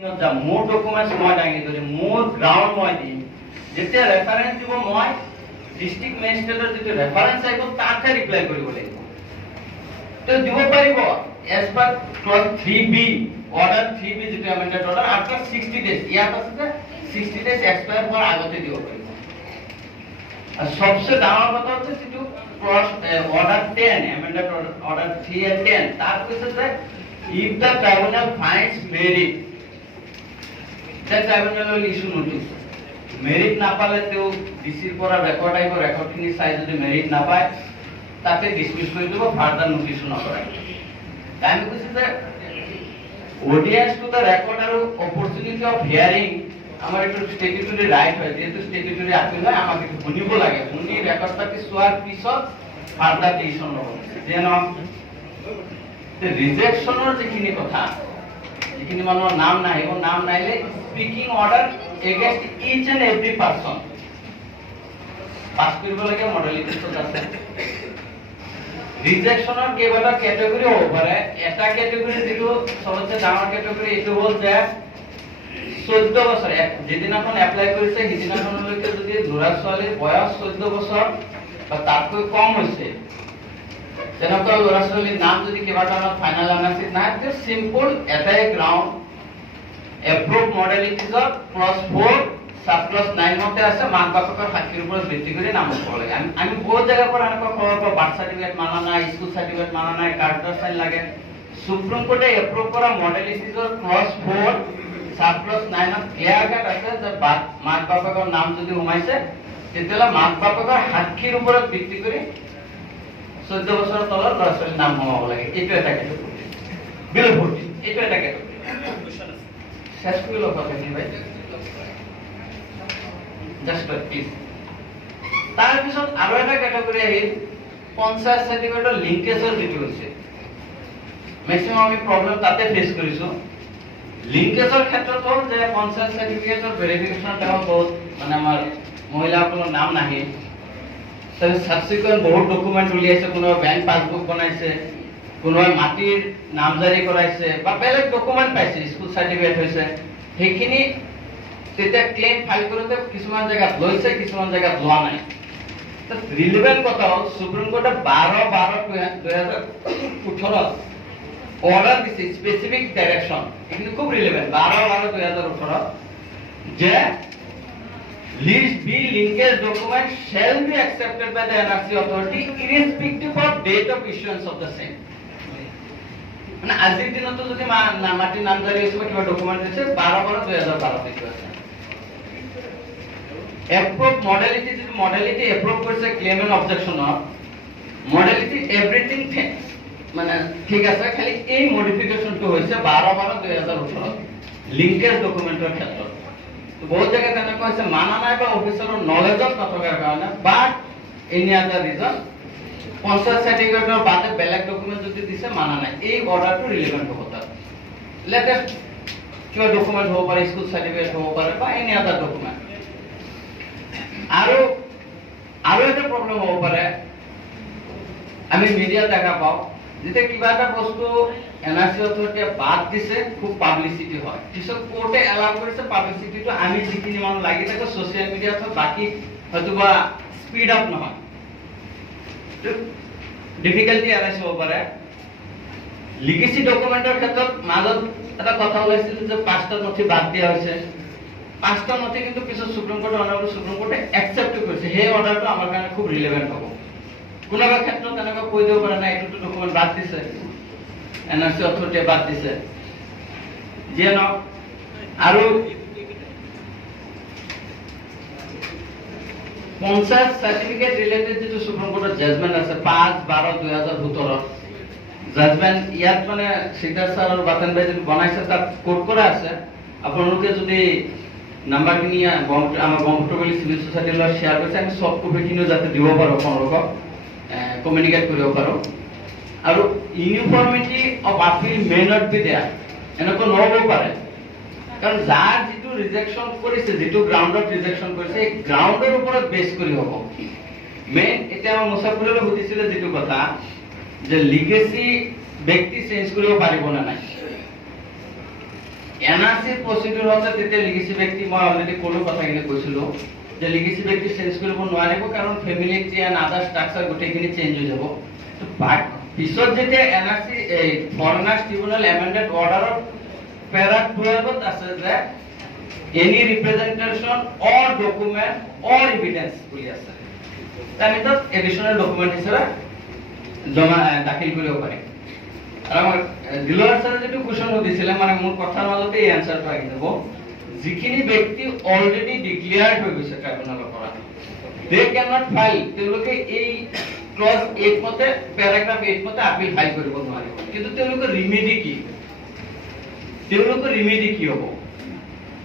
মোৰ ডকুমেন্টছ মই দাঙি ধৰিম, মোৰ গ্ৰাউণ্ড মই দিম, যেতিয়া ৰেফাৰেন্স দিব মই ডিস্ট্ৰিক্ট মেজিষ্ট্ৰেটৰ যিটো ৰেফাৰেন্স আহিব তাতে ৰিপ্লাই কৰিব লাগিব। তো দিব পাৰিব as per close 3B order 3B যিটো এমেন্ডেড অৰ্ডাৰ আফটাৰ 60 ডেজ, ইয়াত আছে যে 60 ডেজ এক্সপায়াৰ হোৱাৰ আগতে দিব পাৰিব। আৰু সবচে ডাঙৰ কথা হচ্ছে যিটো ক্লজ অৰ্ডাৰ 10 এমেন্ডেড অৰ্ডাৰ 3 and 10 তার কৈছে যে if the tribunal finds merit, the tribunal will issue notice. Merit নাপালে তেও ডিসিৰ পৰা ৰেকৰ্ড আহিব, ৰেকৰ্ডখিনি চাই যদি মেৰিট নাপায় তাতে ডিসমিস কৰি দিব, ফাৰ্দাৰ নোটিছো নকৰে। আমি কৈছো যে অডিয়েন্স টু দ্য ৰেকৰ্ড আৰু অপৰচুনিটি অফ হিয়াৰিং আমাৰ এইটো স্টেটুটৰি ৰাইট হয়, যেহেতু স্টেটুটৰি আপিল হয় আমাক এইটো শুনিব লাগে, শুনি ৰেকৰ্ড পাতি চোৱাৰ পিছত ফাৰ্দাৰ ডিসিশন ল'ব লাগে। যে ৰিজেকশ্যনৰ যিখিনি কথা, যিখিনি মানুহৰ নাম নাহিব, নাম নাহিলে speaking order against each and every person pass কৰিব লাগে, মডেলিটিছত আছে। ৰিজেকশ্যনৰ কেইবাটা কেটেগৰী হ'ব পাৰে। এটা কেটেগৰী যিটো সবতছে ডাঙৰ কেটেগৰী এইটো হ'ল যে 14 বছৰ, যেদিনাখন এপ্লাই কৰিছে সিদিনাখনলৈকে যদি ল'ৰা ছোৱালীৰ বয়স 14 বছৰ বা তাতকৈ কম হৈছে, তেনেকুৱা ল'ৰা ছোৱালীৰ নাম যদি কিবা কাৰণত ফাইনেল আনাচিত নাই, তে চিম্পল এটাই গ্ৰাউণ্ড এপ্ৰুভ মডেলিটিজৰ ক্লজ 4 সাব ক্লজ 9 মতে আছে মাক বাপেকৰ সাক্ষীৰ ওপৰত ভিত্তি কৰি নাম হ'ব লাগে। আমি বহুত জায়গাৰ পৰা এনেকুৱা খবৰ পাওঁ বাৰ্থ চাৰ্টিফিকেট মানা নাই, স্কুল চাৰ্টিফিকেট মানা নাই, কাৰ্ডৰ চাইন লাগে। সুপ্ৰিম কোৰ্টে এপ্ৰুভ কৰা মডেলিটিজৰ ক্লজ 4 সাব ক্লজ 9 ত ক্লিয়াৰ কাট আছে যে মাক বাপেকৰ নাম যদি সোমাইছে তেতিয়াহ'লে মাক বাপেকৰ সাক্ষীৰ ওপৰত ভিত্তি কৰি 14 বছৰৰ তলৰ ল'ৰা ছোৱালীৰ নাম সোমাব লাগে। এইটো এটা কেটেগৰী বিল 14, এইটো এটা কেটেগৰী। শেষ কৰি লওক আপুনি ভাই, জাষ্ট প্লিজ। তাৰ পিছত আৰু এটা কেটেগৰী আহিল পঞ্চায়ত চাৰ্টিফিকেটৰ লিংকেজৰ যিটো হৈছে, মেক্সিমাম আমি প্ৰব্লেম তাতে ফেচ কৰিছো। লিংকেজৰ ক্ষেত্ৰত হ'ল যে পঞ্চায়ত চাৰ্টিফিকেটৰ ভেৰিফিকেশ্যন টাইমত বহুত মানে আমাৰ মহিলাসকলৰ নাম নাহিল, তাৰপিছত সাবচিকুৱেণ্ট বহুত ডকুমেণ্ট উলিয়াইছে, কোনোবাই বেংক পাছবুক বনাইছে, কোনোবাই মাটিৰ নামজাৰি কৰাইছে বা বেলেগ ডকুমেণ্ট পাইছে, স্কুল চাৰ্টিফিকেট হৈছে, সেইখিনি তেতিয়া ক্লেইম ফাইল কৰোঁতে কিছুমান জেগাত লৈছে, কিছুমান জেগাত লোৱা নাই। ৰিলেভেণ্ট কথা হ'ল সুপ্ৰিম কোৰ্টে 12/12/2018 অৰ্ডাৰ দিছে স্পেচিফিক ডাইৰেকশ্যন, এইখিনি খুব ৰিলেভেণ্ট। 12/12/2018 যে List B linkage document shall be accepted by the NRC authority irrespective of date of issuance of the same. মানে আজিৰ দিনতো যদি মাটিৰ নামজাৰি হৈছে কিবা ডকুমেণ্ট হৈছে 12/12/2012 তে আছে। এপ্ৰুভ মডেলিটি, যিটো মডেলিটি এপ্ৰুভ কৰিছে ক্লেইম এণ্ড অবজেকশ্যনৰ মডেলিটি এভৰিথিং মানে ঠিক আছে, খালি এই মডিফিকেশ্যনটো হৈছে 12/12/2018 লিংকেজ ডকুমেণ্টৰ ক্ষেত্ৰত। বহুত জায়গায় তেনেকুৱা হৈছে মানা নাই বা অফিচাৰৰ নলেজত নথকাৰ কাৰণে বাট এনি আদাৰ ৰিজন পঞ্চায়ত চাৰ্টিফিকেটৰ বাদে বেলেগ ডকুমেণ্ট যদি দিছে মানা নাই, এই অৰ্ডাৰটো ৰিলেভেণ্ট হ'ব। তাত লেটেষ্ট কিবা ডকুমেণ্ট হ'ব পাৰে, স্কুল চাৰ্টিফিকেট হ'ব পাৰে বা এনি আদাৰ ডকুমেণ্ট। আৰু এটা প্ৰব্লেম হ'ব পাৰে, আমি মিডিয়াত দেখা পাওঁ যেতিয়া কিবা এটা বস্তু NRC অথৰিটিয়ে বাদ দিছে, খুব পাব্লিচিটি হয়, পিছত কোৰ্টে এলাউ কৰিছে পাব্লিচিটিটো আমি যিখিনি মানুহ লাগি থাকো ছ'চিয়েল মিডিয়াত, বাকী হয়তো বা স্পীড আপ নহয়, ডিফিকাল্টি এৰাইজ হ'ব পাৰে। লিগেচি ডকুমেণ্টৰ ক্ষেত্ৰত মাজত এটা কথা ওলাইছিল যে 5টা নথি বাদ দিয়া হৈছে, 5টা নথি কিন্তু পিছত সুপ্ৰিম কোৰ্টে একচেপ্ট কৰিছে। সেই অৰ্ডাৰটো আমাৰ কাৰণে খুব ৰিলেভেণ্ট হ'ব। কোনোবা ক্ষেত্ৰত তেনেকুৱা কৈ দিব পাৰে নাই এইটোতো ডকুমেণ্ট বাদ দিছে, NRC অথৰিটিয়ে বাদ দিছে, যিয়ে নহওক। আৰু পঞ্চায়ত চাৰ্টিফিকেট ৰিলেটেড যিটো সুপ্ৰিম কোৰ্টৰ জাজমেণ্ট আছে 5/12/2017 জাজমেণ্ট, ইয়াত মানে সিদ্ধাৰ্থ ছাৰ আৰু বাতেন ভাই যিটো বনাইছে তাত কোট কৰা আছে। আপোনালোকে যদি নাম্বাৰখিনি আমাৰ ব্ৰহ্মপুত্ৰবালী চিভিল ছ'চাইটিৰ লগত শ্বেয়াৰ কৰিছে, আমি চফ্ট কপিখিনিও যাতে দিব পাৰোঁ, আপোনালোকক কমিউনিকেট কৰিব পাৰোঁ। আৰু uniformity of appeal may not be there, এনেকুৱা নহ'ব পাৰে, কাৰণ যাৰ যিটো ৰিজেকশ্যন কৰিছে, যিটো গ্ৰাউণ্ডত ৰিজেকশ্যন কৰিছে, এই গ্ৰাউণ্ডৰ ওপৰত বেছ কৰি হ'ব মেইন। এতিয়া আমাৰ মুছাফিৰলৈ সুধিছিলে যিটো কথা যে লিগেচি ব্যক্তি চেঞ্জ কৰিব পাৰিব নে নাই, এনআৰসি প্ৰচিডিউৰ হতে তেতিয়া লিগেসি ব্যক্তি মই অলৰেডি কোনো কথাখিনি কৈছিলো যে লিগেসি ব্যক্তি চেঞ্জ কৰিব নোৱাৰিব কাৰণ family tree and other structure গোটেইখিনি চেঞ্জ হৈ যাব বাট পিছত যেতিয়া এনআৰসি ফৰেনাৰ্ছ ট্ৰিব্যুনেল এমেন্ডেড অৰ্ডাৰৰ প্যাৰা 12ত আছে যে এনি ৰিপ্ৰেজেন্টেশন অৰ ডকুমেন্ট অৰ এভিডেন্স বুলি আছে তাৰ ভিতৰত এডিশনাল ডকুমেন্ট হিচাপে জমা দাখিল কৰিব পাৰে আৰু আমাৰ দিলৰ স্যাৰে যেটো কোৱেশ্চন সুধিছিলে মানে মোৰ কথাৰ মাজতে এই আনসাৰটো আহি যাব যিখিনি ব্যক্তি অলৰেডি ডিক্লেয়াৰ্ড হৈ গৈছে ট্ৰাইব্যুনেলৰ পৰা দে ক্যান নট ফাইল তেওঁলোকে এই ক্লজ 8 মতে প্যাৰাগ্ৰাফ 8 মতে আপিল ফাইল কৰিব নোৱাৰিব কিন্তু তেওঁলোকৰ ৰিমেডি কি হ'ব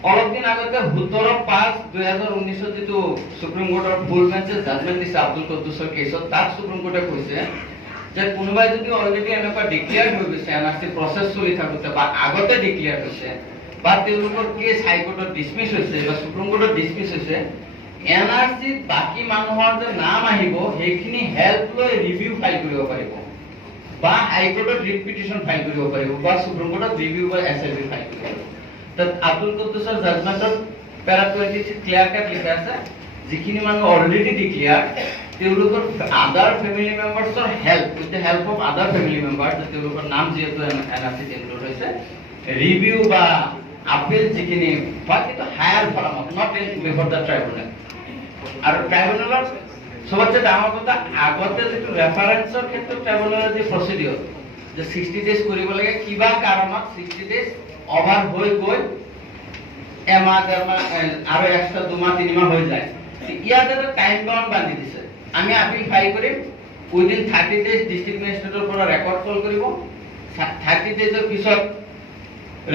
অলপ দিন আগতে 17/5/2019 যেটো সুপ্ৰিম কোৰ্টৰ ফুল বেঞ্চে জাজমেন্ট দিছে আব্দুল কুদ্দুছৰ কেছত তাত সুপ্ৰিম কোৰ্টে কৈছে যে কোনোবাই যদি অলৰেডি এনেকুৱা ডিক্লেয়াৰ হৈ গৈছে এনআৰসি প্ৰসেস চলি থাকোতে বা আগতে ডিক্লেয়াৰ হৈছে বা তেওঁলোকৰ কেছ হাইকোৰ্টত ডিসমিস হৈছে বা সুপ্ৰিম কোৰ্টত ডিসমিস হৈছে এনআৰসি বাকি মানুহৰ যে নাম আহিব সেইখিনি হেল্প লৈ ৰিভিউ ফাইল কৰিব পাৰিব বা হাইকোৰ্টত ৰিট পিটিশন ফাইল কৰিব পাৰিব বা সুপ্ৰিম কোৰ্টত ৰিভিউ বা এসএলভি ফাইল কৰিব পাৰিব তাত আব্দুল কুদ্দুছৰ জাজমেন্টত প্যাৰা 26 ক্লিয়াৰ কাট লিখা আছে যিখিনি মানুহ অলৰেডি ডিক্লেয়াৰ তেওঁলোকৰ আদাৰ ফ্যামিলি মেম্বাৰ্ছৰ help with the help of other family members তেওঁলোকৰ নাম যেহেতু এনআৰসি ইনক্লুড হৈছে ৰিভিউ বা আপিল যিখিনি বা কিন্তু হায়াৰ ফৰামত not in before the tribunal আৰু ট্ৰাইব্যুনেলৰ সবচেয়ে ডাঙৰ কথা আগতে যেটো ৰেফাৰেন্সৰ ক্ষেত্ৰত ট্ৰাইব্যুনেলৰ যে প্ৰচিডিউৰ যে 60 ডেজ কৰিব লাগে কিবা কাৰণত 60 ডেজ ওভাৰ হৈ গৈ এমাহ আৰু এক্সট্ৰা 2 মাহ 3 মাহ হৈ যায় ইয়াত এটা টাইম বাউন্ড বান্ধি দিছে আমি আপিল ফাইল কৰিম উইদিন 30 ডেজ ডিস্ট্ৰিক্ট ম্যাজিষ্ট্ৰেটৰ পৰা ৰেকৰ্ড কল কৰিব 30 ডেজৰ পিছত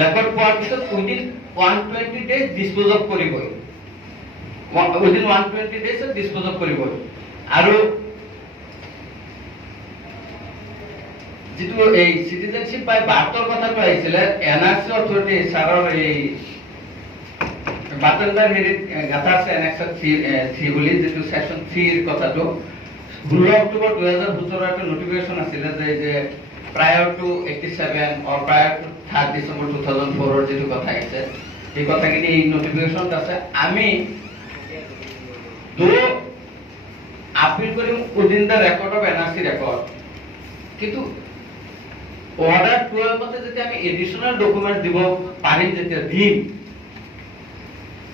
ৰেকৰ্ড পোৱাৰ পিছত উইদিন 120 ডেজ ডিসপোজ অফ কৰিব উইদিন 120 ডেজ ডিসপোজ অফ কৰিব আৰু যেটো এই সিটিজেনশিপ বাই বাৰ্তৰ কথাটো আহিছিল এনআৰসি অথৰিটি সাৰৰ এই বাতনদাৰ হেৰি গাথা আছে এনএক্স 3 বুলি যেটো সেকশন 3 এৰ কথাটো 16 অক্টোবৰ 2017 একটা নোটিফিকেশন আছিল যে prior to 87 or prior to 3 December 2004 এর যেটো কথা আছে এই কথাখিনি এই নোটিফিকেশনটা আছে আমি দো আপিল করিম within the record of NRC record কিন্তু অর্ডার 12 মতে যদি আমি এডিশনাল ডকুমেন্ট দিব পারিম যেতে দিম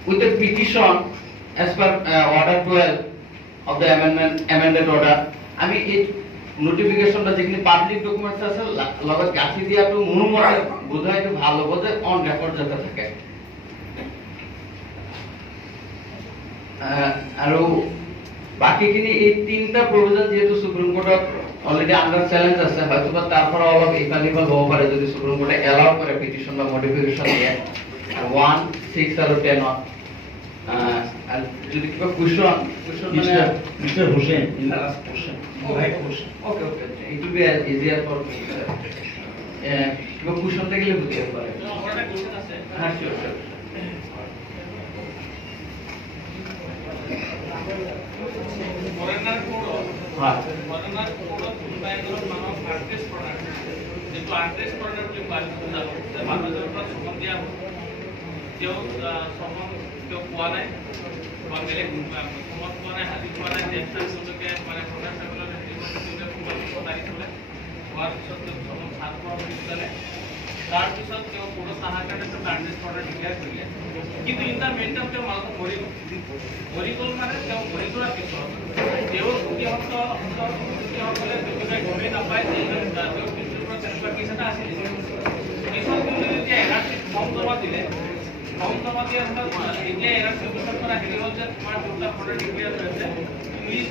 with the petition as per order 12 of the amended order আমি এই নোটিফিকেশনটা যেখানে পাবলিক ডকুমেন্টস আছে লগত গাঁঠি দিয়াটো মোৰ মতে বুঝাইটো ভাল হ'ব যে অন ৰেকৰ্ড যাতে থাকে আৰু বাকিখিনি এই তিনটা প্ৰভিজন যেহেতু সুপ্ৰিম কোৰ্টত অলৰেডি আন্ডাৰ চ্যালেঞ্জ আছে হয়তো বা তাৰ পৰা অলপ ইফালিফাল হ'ব পাৰে যদি সুপ্ৰিম কোৰ্টে এলাউ কৰে পিটিশন বা মডিফিকেশন দিয়ে 1 6 আৰু 10 আর যদি কিবা কোশ্চেন মানে mister Hossain in the last question okay it will be easier for me কিবা কোশ্চেনটা গেলে বুঝতে পারে একটা কোশ্চেন আছে হ্যাঁ sure foreigner code foreigner code বাইরের মানব আর্টিস্ট প্রোডাক্ট যেটো আর্টিস্ট প্রোডাক্ট যে বাংলাদেশের উপর সম্মান দিয়া কেউ সম্মান কেউ পোৱা নাই বা বেলেগ সমাজ পোৱা নাই হাতি পোৱা নাই চেষ্টা তেওঁলোকে মানে প্ৰধান ট্ৰাইব্যুনেলৰ তেওঁলোকে তাৰিখ হ'লে হোৱাৰ পিছত তেওঁ সাত পোৱা বিচাৰে তাৰপিছত তেওঁ কোনো সাহাৰ কাৰণে তেওঁ আৰ্টিষ্ট অৰ্ডাৰ ডিক্লেয়াৰ কৰিলে কিন্তু ইন দ্য মেইন টাইম তেওঁ মানুহটো মৰি গ'ল মানে তেওঁ মৰি যোৱাৰ পিছত তেওঁ সুখীসকলে তেওঁলোকে গমেই নাপায় যে তেওঁৰ মৃত্যুৰ পৰা তেনেকুৱা কেছ এটা আছিল পিছত তেওঁলোকে যেতিয়া এনআৰচি ফৰ্ম জমা দিলে ফর্ম জমা দেওয়ার পর এই যে এরা সবুজ করা হেরিও যে তোমার দুটা ফটো ডিক্লেয়ার হয়েছে প্লিজ